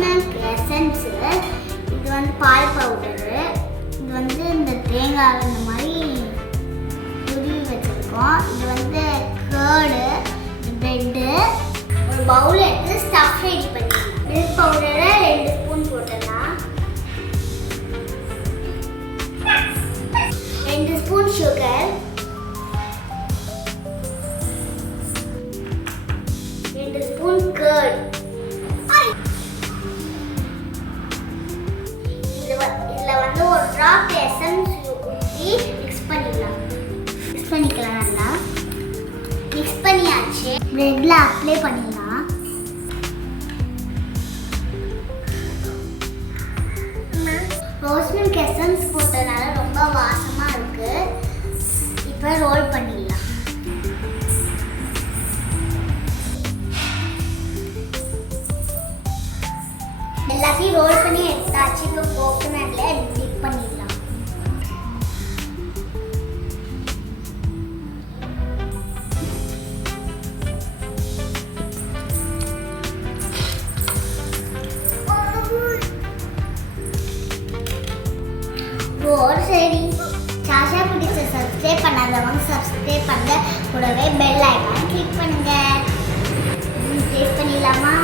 Milk essence, இது வந்து பால் powder, இது வந்து இந்த தேங்காய் இந்த மாதிரி துருவி வச்சுருக்கோம். இது வந்து கேர்டு, பிரெட்டு. ஒரு பவுல் எடுத்து ஸ்டஃப் ரெடி பண்ணிடலாம். மில்க் பவுடரை 2 ஸ்பூன் போட்டுடலாம். 2 ஸ்பூன் சுகர், 2 ஸ்பூன் கேர்டு. இதில் வந்து ஒரு ட்ராப் எசன்ஸ் ஊற்றி மிக்ஸ் பண்ணிக்கலாம். மிக்ஸ் பண்ணிக்கலாம். நல்லா மிக்ஸ் பண்ணியாச்சு. பிரெட்ல அப்ளை பண்ணிடலாம். ரோஸ் மில்க் எசன்ஸ் போட்டதுனால ரொம்ப வாசமாக இருக்கு. இப்போ ரோல் பண்ணிடலாம். எல்லாத்தையும் ரோல் பண்ணி எடுத்தாச்சு. இப்போ கோகோனட்ல டிப் பண்ணிடலாம். சரி, சாஷா பிடிச்ச சப்ஸ்கிரைப் பண்ணாதவங்க சப்ஸ்கிரைப் பண்ண, கூடவே பெல் ஐகான் கிளிக் பண்ணுங்க. டேஸ்ட் பண்ணிடலாமா?